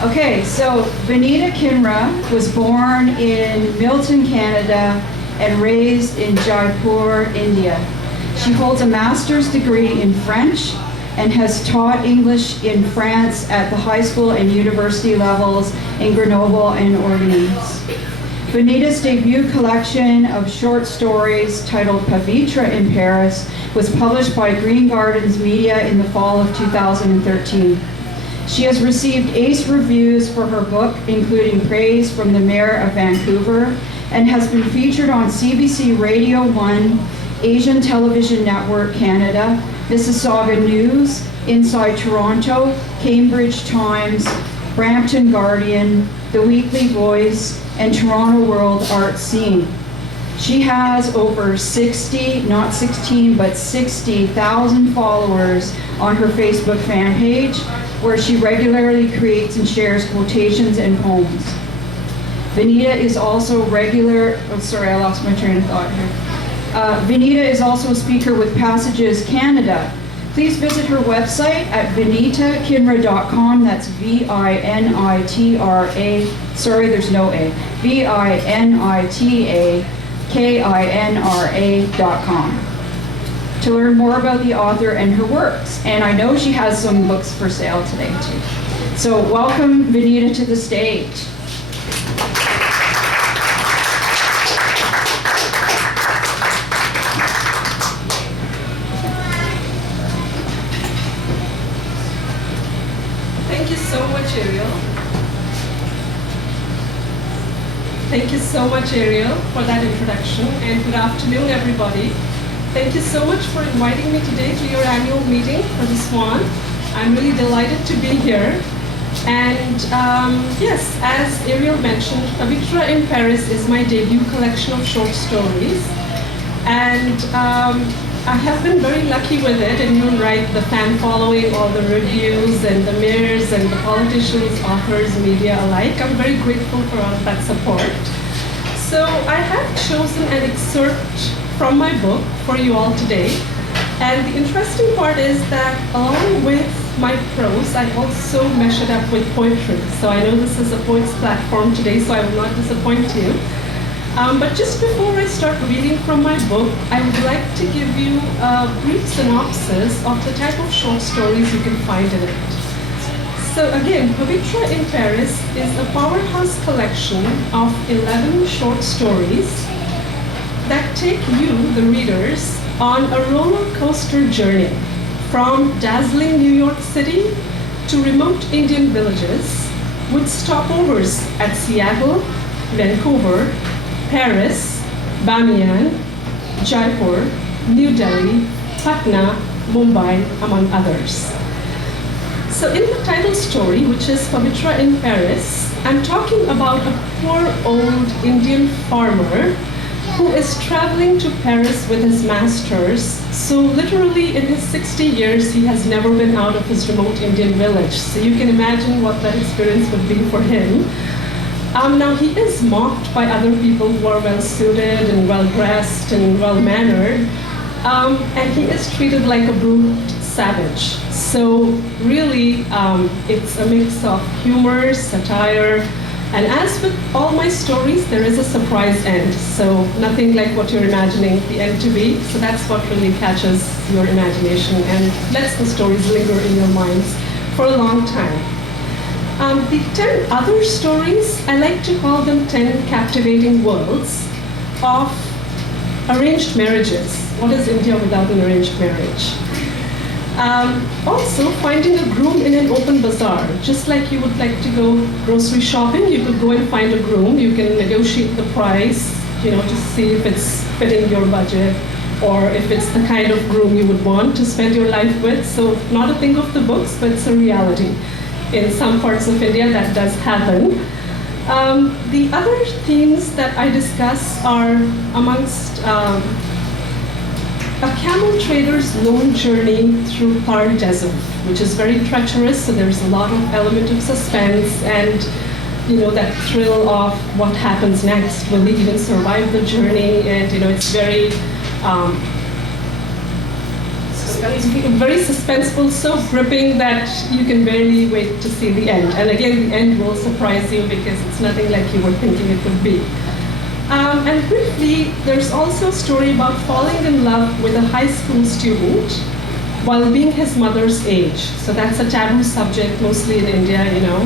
Okay, so Vinita Kinra was born in Milton, Canada, and raised in Jaipur, India. She holds a master's degree in French and has taught English in France at the high school and university levels in Grenoble and Orleans. Vinita's debut collection of short stories titled Pavitra in Paris was published by Green Gardens Media in the fall of 2013. She has received ace reviews for her book, including praise from the Mayor of Vancouver, and has been featured on CBC Radio 1, Asian Television Network Canada, Mississauga News, Inside Toronto, Cambridge Times, Brampton Guardian, The Weekly Voice, and Toronto World Art Scene. She has over 60,000 followers on her Facebook fan page, where she regularly creates and shares quotations and poems. Vinita is also Vinita is also a speaker with Passages Canada. Please visit her website at vinitakinra.com. That's V-I-N-I-T-R-A. Sorry, there's no A. VINITAKINRA.com to learn more about the author and her works. And I know she has some books for sale today too. So welcome Vinita to the stage. Thank you so much, Ariel, for that introduction, and good afternoon, everybody. Thank you so much for inviting me today to your annual meeting for the SWAN. I'm really delighted to be here. And yes, as Ariel mentioned, Pavitra in Paris is my debut collection of short stories. And I have been very lucky with it, and you're right, the fan following, all the reviews, and the mayors, and the politicians, authors, media alike. I'm very grateful for all of that support. So I have chosen an excerpt from my book for you all today. And the interesting part is that along with my prose, I also mesh it up with poetry. So I know this is a poet's platform today, so I will not disappoint you. But just before I start reading from my book, I would like to give you a brief synopsis of the type of short stories you can find in it. So again, Pavitra in Paris is a powerhouse collection of 11 short stories that take you, the readers, on a roller coaster journey from dazzling New York City to remote Indian villages with stopovers at Seattle, Vancouver, Paris, Bamiyan, Jaipur, New Delhi, Patna, Mumbai, among others. So in the title story, which is Pavitra in Paris, I'm talking about a poor old Indian farmer who is traveling to Paris with his masters. So literally in his 60 years, he has never been out of his remote Indian village. So you can imagine what that experience would be for him. Now he is mocked by other people who are well-suited and well-dressed and well-mannered, and he is treated like a brute savage. So really, it's a mix of humor, satire, and as with all my stories, there is a surprise end. So nothing like what you're imagining the end to be. So that's what really catches your imagination and lets the stories linger in your minds for a long time. The 10 other stories, I like to call them 10 captivating worlds of arranged marriages. What is India without an arranged marriage? Also, finding a groom in an open bazaar. Just like you would like to go grocery shopping, you could go and find a groom. You can negotiate the price, to see if it's fitting your budget or if it's the kind of groom you would want to spend your life with. So not a thing of the books, but it's a reality. In some parts of India, that does happen. The other themes that I discuss are amongst a camel trader's lone journey through Thar Desert, which is very treacherous, so there's a lot of element of suspense and that thrill of what happens next. Will he even survive the journey? And it's very very suspenseful, so gripping that you can barely wait to see the end. And again, the end will surprise you because it's nothing like you were thinking it would be. And briefly, there's also a story about falling in love with a high school student while being his mother's age. So that's a taboo subject, mostly in India, you know.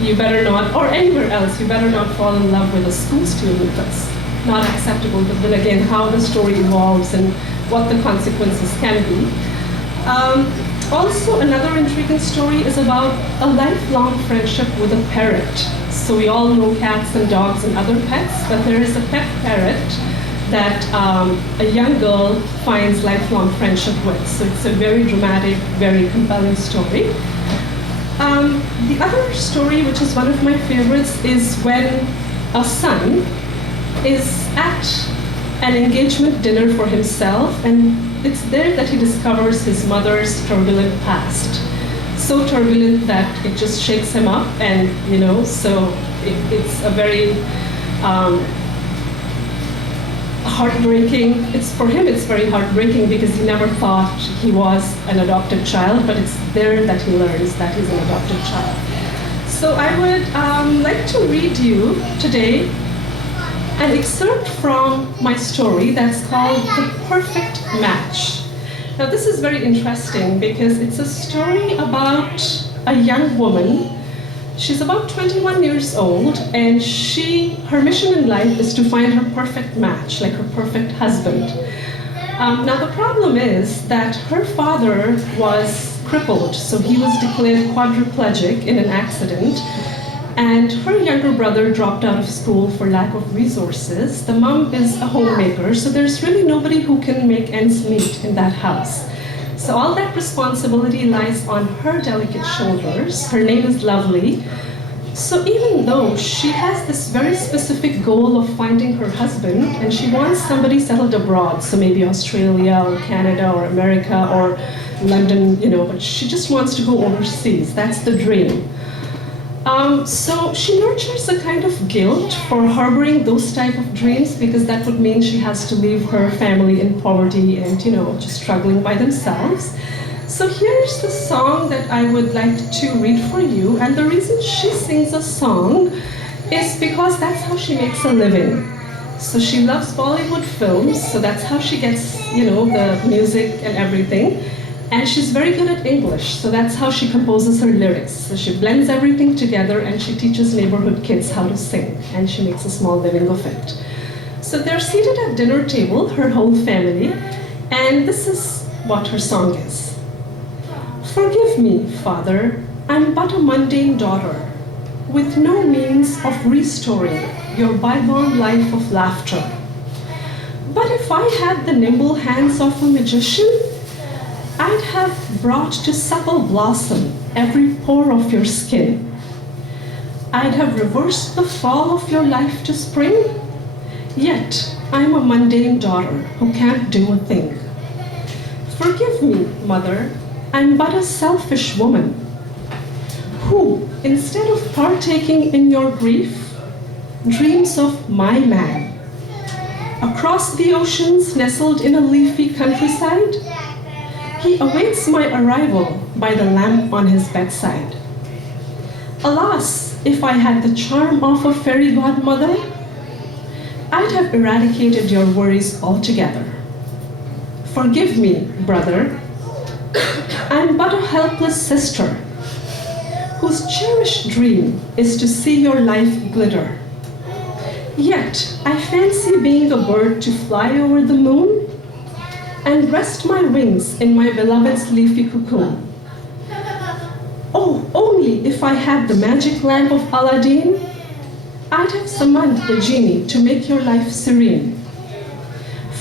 You better not, or anywhere else, you better not fall in love with a school student. That's not acceptable. But then again, how the story evolves and what the consequences can be. Also, another intriguing story is about a lifelong friendship with a parrot. So we all know cats and dogs and other pets, but there is a pet parrot that a young girl finds lifelong friendship with. So it's a very dramatic, very compelling story. The other story, which is one of my favorites, is when a son is at an engagement dinner for himself, and it's there that he discovers his mother's turbulent past. So turbulent that it just shakes him up, and you know, so it's a very heartbreaking. For him, it's very heartbreaking because he never thought he was an adopted child, but it's there that he learns that he's an adopted child. So I would like to read you today an excerpt from my story that's called The Perfect Match. Now this is very interesting because it's a story about a young woman. She's about 21 years old, and her mission in life is to find her perfect match, like her perfect husband. Now the problem is that her father was crippled, so he was declared quadriplegic in an accident, and her younger brother dropped out of school for lack of resources. The mom is a homemaker, so there's really nobody who can make ends meet in that house. So all that responsibility lies on her delicate shoulders. Her name is Lovely. So even though she has this very specific goal of finding her husband, and she wants somebody settled abroad, so maybe Australia or Canada or America or London, you know, but she just wants to go overseas. That's the dream. So she nurtures a kind of guilt for harboring those type of dreams, because that would mean she has to leave her family in poverty and, you know, just struggling by themselves. So here's the song that I would like to read for you. And the reason she sings a song is because that's how she makes a living. So she loves Bollywood films, so that's how she gets, you know, the music and everything. And she's very good at English, so that's how she composes her lyrics. So she blends everything together and she teaches neighborhood kids how to sing, and she makes a small living of it. So they're seated at dinner table, her whole family, and this is what her song is. Forgive me, Father, I'm but a mundane daughter, with no means of restoring your bygone life of laughter. But if I had the nimble hands of a magician, I'd have brought to supple blossom every pore of your skin. I'd have reversed the fall of your life to spring, yet I'm a mundane daughter who can't do a thing. Forgive me, Mother, I'm but a selfish woman who, instead of partaking in your grief, dreams of my man. Across the oceans, nestled in a leafy countryside, he awaits my arrival by the lamp on his bedside. Alas, if I had the charm of a fairy godmother, I'd have eradicated your worries altogether. Forgive me, brother, I'm but a helpless sister whose cherished dream is to see your life glitter. Yet, I fancy being a bird to fly over the moon and rest my wings in my beloved's leafy cocoon. Oh, only if I had the magic lamp of Aladdin, I'd have summoned the genie to make your life serene.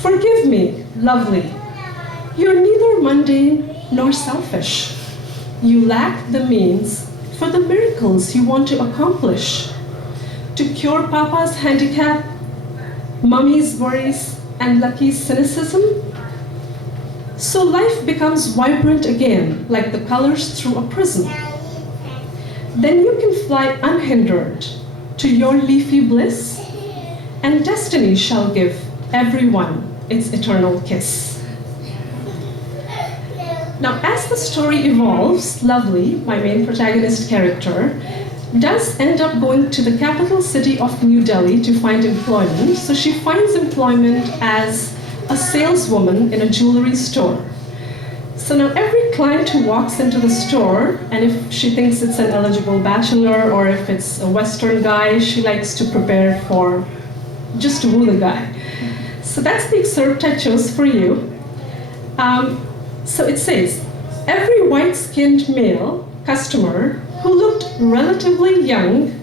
Forgive me, Lovely, you're neither mundane nor selfish. You lack the means for the miracles you want to accomplish. To cure Papa's handicap, Mummy's worries, and Lucky's cynicism, so life becomes vibrant again, like the colors through a prism. Then you can fly unhindered to your leafy bliss, and destiny shall give everyone its eternal kiss. Now, as the story evolves, Lovely, my main protagonist character, does end up going to the capital city of New Delhi to find employment. So she finds employment as a saleswoman in a jewelry store. So now every client who walks into the store, and if she thinks it's an eligible bachelor or if it's a Western guy, she likes to prepare for just to woo the guy. So that's the excerpt I chose for you. So it says, every white-skinned male customer who looked relatively young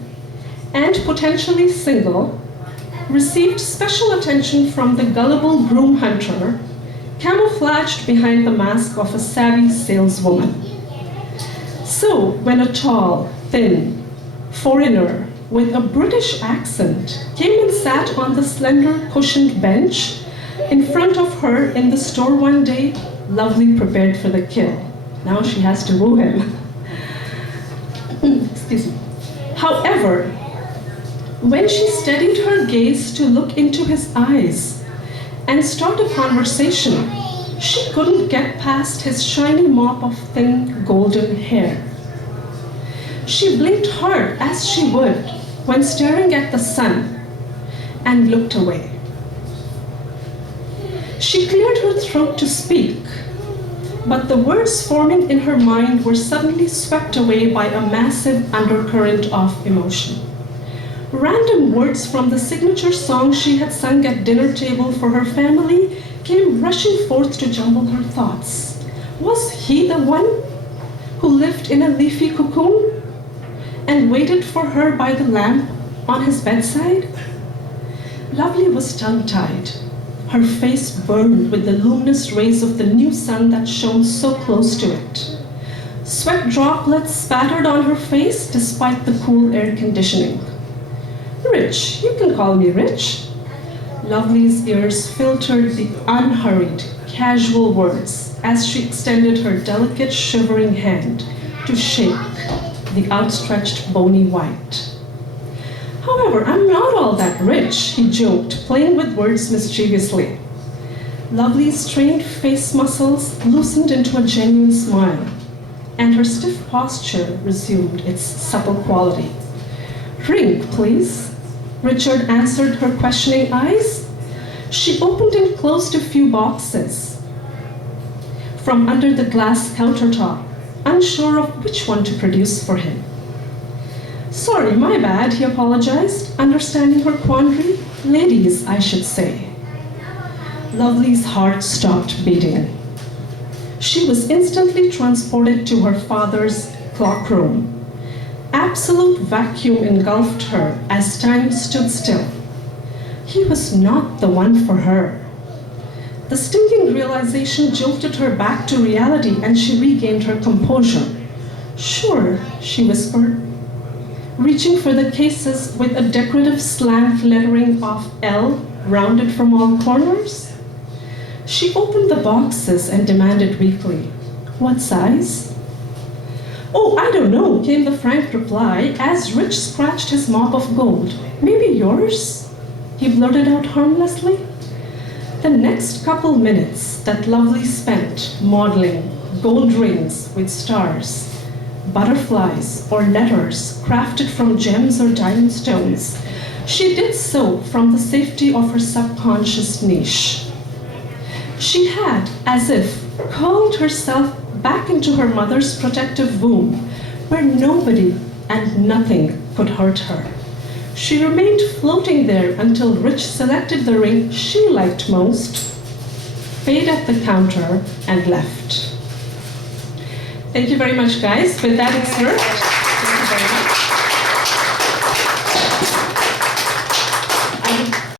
and potentially single received special attention from the gullible broom hunter, camouflaged behind the mask of a savvy saleswoman. So when a tall, thin foreigner with a British accent came and sat on the slender cushioned bench in front of her in the store one day, Lovely prepared for the kill. Now she has to woo him. Excuse me. However, when she steadied her gaze to look into his eyes and start a conversation, she couldn't get past his shiny mop of thin golden hair. She blinked hard as she would when staring at the sun and looked away. She cleared her throat to speak, but the words forming in her mind were suddenly swept away by a massive undercurrent of emotion. Random words from the signature song she had sung at dinner table for her family came rushing forth to jumble her thoughts. Was he the one who lived in a leafy cocoon and waited for her by the lamp on his bedside? Lovely was tongue-tied. Her face burned with the luminous rays of the new sun that shone so close to it. Sweat droplets spattered on her face despite the cool air conditioning. Rich, you can call me Rich. Lovely's ears filtered the unhurried, casual words as she extended her delicate, shivering hand to shake the outstretched, bony white. However, I'm not all that rich, he joked, playing with words mischievously. Lovely's strained face muscles loosened into a genuine smile, and her stiff posture resumed its supple quality. Drink, please, Richard answered her questioning eyes. She opened and closed a few boxes from under the glass countertop, unsure of which one to produce for him. Sorry, my bad, he apologized, understanding her quandary. Ladies, I should say. Lovely's heart stopped beating. She was instantly transported to her father's clock room. Absolute vacuum engulfed her as time stood still. He was not the one for her. The stinging realization jolted her back to reality and she regained her composure. Sure, she whispered, reaching for the cases with a decorative slant lettering of L rounded from all corners. She opened the boxes and demanded weakly, "What size?" "Oh, I don't know," came the frank reply as Rich scratched his mop of gold. "Maybe yours?" he blurted out harmlessly. The next couple minutes that Lovely spent modeling gold rings with stars, butterflies, or letters crafted from gems or diamond stones, she did so from the safety of her subconscious niche. She had, as if, curled herself back into her mother's protective womb, where nobody and nothing could hurt her. She remained floating there until Rich selected the ring she liked most, paid at the counter, and left. Thank you very much, guys, for that excerpt.